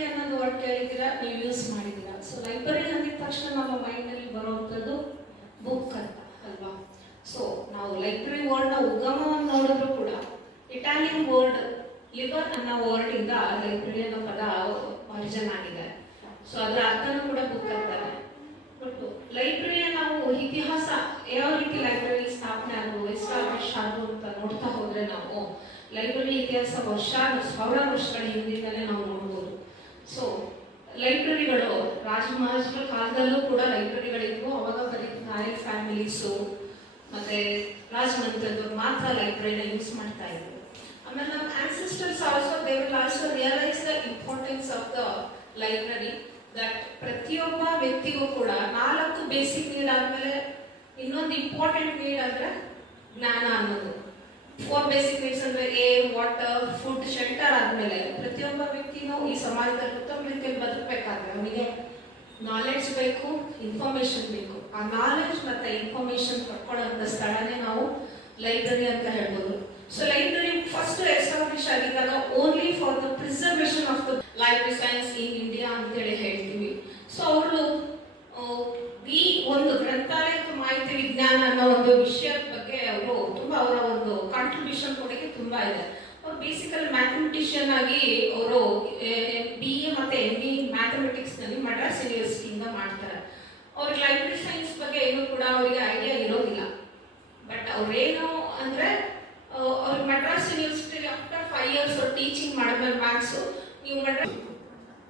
Library ಅನ್ನೋದು word ಕೇಳಿದ್ದೀರಾ? ನೀವು ಯೂಸ್ ಮಾಡಿದ್ದೀರಾ? ಸೊ ಲೈಬ್ರರಿ ಅಂದಿದ ತಕ್ಷಣ ನಮ್ಮ ಮೈಂಡಲ್ಲಿ ಬರುವಂಥದ್ದು ಬುಕ್ ಅಂತ, ಅಲ್ವಾ? ಸೊ ನಾವು ಲೈಬ್ರರಿ ವರ್ಡ್ನ ಉಗಮವನ್ನು ನೋಡಿದ್ರು ಕೂಡ ಇಟಾಲಿಯನ್ ವರ್ಡ್ ಲಿವರ್ ಅನ್ನೋ ವರ್ಡ್ ಇಂದ ಲೈಬ್ರರಿ ಅನ್ನೋ ಪದ ಒರಿಜಿನ್ ಆಗಿದೆ. ಸೊ ಅದರ ಅರ್ಥನೂ ಕೂಡ ಬುಕ್ ಅಂತಾರೆ ಬಟ್ ಲೈಬ್ರರಿಯ ನಾವು ಇತಿಹಾಸ, ಯಾವ ರೀತಿ ಲೈಬ್ರರಿ ಸ್ಥಾಪನೆ ಆದವು ಎಸ್ಟಾಬ್ಲಿಷ್ ಆದವು ಅಂತ ನೋಡ್ತಾ ಹೋದ್ರೆ ನಾವು ಲೈಬ್ರರಿ ಇತಿಹಾಸ ವರ್ಷ ಸಾವಿರ ವರ್ಷಗಳ ಹಿಂದಿನಲ್ಲೇ ನಾವು ನೋಡ್ಬೋದು ಸೊ ಲೈಬ್ರರಿಗಳು ರಾಜ ಕಾಲದಲ್ಲೂ ಕೂಡ ಲೈಬ್ರರಿಗಳಿದ್ವು. ಅವಾಗ ಬರೀ ನಾರಿ ಫ್ಯಾಮಿಲೀಸು, ಮತ್ತೆ ರಾಜಮಂತ್ರದವ್ರು ಮಾತ್ರ ಲೈಬ್ರರಿನ ಯೂಸ್ ಮಾಡ್ತಾ ಇದ್ರು ಆಮೇಲೆ ನಮ್ಮ ancestors also they will also realise the importance of the library that ಪ್ರತಿಯೊಬ್ಬ ವ್ಯಕ್ತಿಗೂ ಕೂಡ ನಾಲ್ಕು ಬೇಸಿಕ್ ನೀಡ್ ಆದ್ಮೇಲೆ ಇನ್ನೊಂದು ಇಂಪಾರ್ಟೆಂಟ್ ನೀಡ್ ಅಂದ್ರೆ ಜ್ಞಾನ ಅನ್ನೋದು. ಫೋರ್ ಬೇಸಿಕ್ ನೀಡ್ಸ್ ಅಂದ್ರೆ ಏರ್ ವಾಟರ್ ಫುಡ್ ಶೆಲ್ಟರ್ ಆದ್ಮೇಲೆ ಪ್ರತಿಯೊಬ್ಬ ವ್ಯಕ್ತಿನೂ ಈ ಸಮಾಜದಲ್ಲಿ ಉತ್ತಮ ರೀತಿಯಲ್ಲಿ ಬದುಕಬೇಕಾದ್ರೆ ಅವನಿಗೆ ನಾಲೆಡ್ಜ್ ಬೇಕು ಇನ್ಫಾರ್ಮೇಶನ್ ಬೇಕು. ಆ ನಾಲೆಡ್ಜ್ ಮತ್ತೆ ಇನ್ಫಾರ್ಮೇಶನ್ ಪಡ್ಕೊಳ್ಳೋಂಥ ಸ್ಥಳನೇ ನಾವು ಲೈಬ್ರರಿ ಅಂತ ಹೇಳ್ಬೋದು. ಸೊ ಲೈಬ್ರರಿ ಫಸ್ಟ್ ಎಸ್ಟಾಬ್ಲಿಷ್ ಆಗಿದ್ದಾಗ only for the preservation of the library science in India ಅಂತೇಳಿ ಹೇಳ್ತೀವಿ. ಸೊ ಅವರು ಈ ಒಂದು ಗ್ರಂಥಾಲಯದ ಮಾಹಿತಿ ವಿಜ್ಞಾನ ಅನ್ನೋ ಒಂದು ವಿಷಯದ ಬಗ್ಗೆ ಅವರು ತುಂಬಾ ಅವರ ಒಂದು ಕಾಂಟ್ರಿಬ್ಯೂಷನ್ ಕೊಡಕ್ಕೆ ತುಂಬಾ ಇದೆ. ಅವ್ರು ಬೇಸಿಕಲ್ ಮ್ಯಾಥಮೆಟಿಷಿಯನ್ ಆಗಿ ಅವರು ಬಿ ಎ ಮತ್ತೆ ಎಂ ಬಿ ಯೂನಿವರ್ಸಿಟಿಯಿಂದ ಮಾಡ್ತಾರೆ. ಅವ್ರಿಗೆ ಲೈಬ್ರರಿ ಸೈನ್ಸ್ ಬಗ್ಗೆ ಏನು ಕೂಡ ಅವರಿಗೆ ಐಡಿಯಾ ಇರೋದಿಲ್ಲ. ಬಟ್ ಅವ್ರೇನು ಅಂದ್ರೆ ಅವ್ರಿಗೆ Madras university after five years ಅವ್ರು ಟೀಚಿಂಗ್ ಮಾಡಿದ್ಮೇಲೆ ಮ್ಯಾಥ್ಸು ನೀವು ಮಡ್ರಾಸ್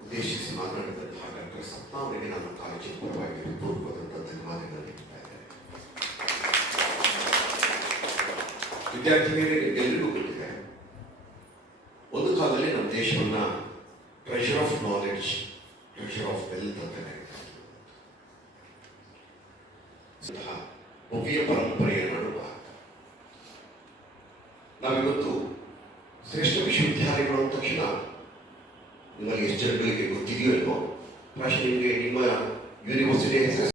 ಉದ್ದೇಶಿಸಿ ಮಾತನಾಡಿದ ಡಾಕ್ಟರ್ ಸಪ್ನಾ ಅವರಿಗೆ ನಮ್ಮ ಕಾಲೇಜಿನ ಪರವಾಗಿ ಪೂರ್ವದಂತ ಧನ್ಯವಾದಗಳನ್ನು ನೀಡ್ತಾ ಇದ್ದಾರೆ ವಿದ್ಯಾರ್ಥಿಗಳಿಗೆ ಎಲ್ಲರಿಗೂ ಗೊತ್ತಿದೆ, ಒಂದು ಕಾಲದಲ್ಲಿ ನಮ್ಮ ದೇಶವನ್ನ treasure of knowledge treasure of wealth ಅಂತ ಕರೀತಾರೆ ಭವ್ಯ ಪರಂಪರೆಯ ನಡುವ ನಾವಿವತ್ತು ಶ್ರೇಷ್ಠ ವಿಶ್ವವಿದ್ಯಾಲಯಗಳು ಅಂದ ತಕ್ಷಣ ನಿಮಗೆ ಎಷ್ಟು ಜನಗಳಿಗೆ ಗೊತ್ತಿದೆಯೋ ಇಲ್ವೋ ಪ್ರಾಯಶಃ ನಿಮಗೆ ನಿಮ್ಮ ಯೂನಿವರ್ಸಿಟಿ ಹೆಸರು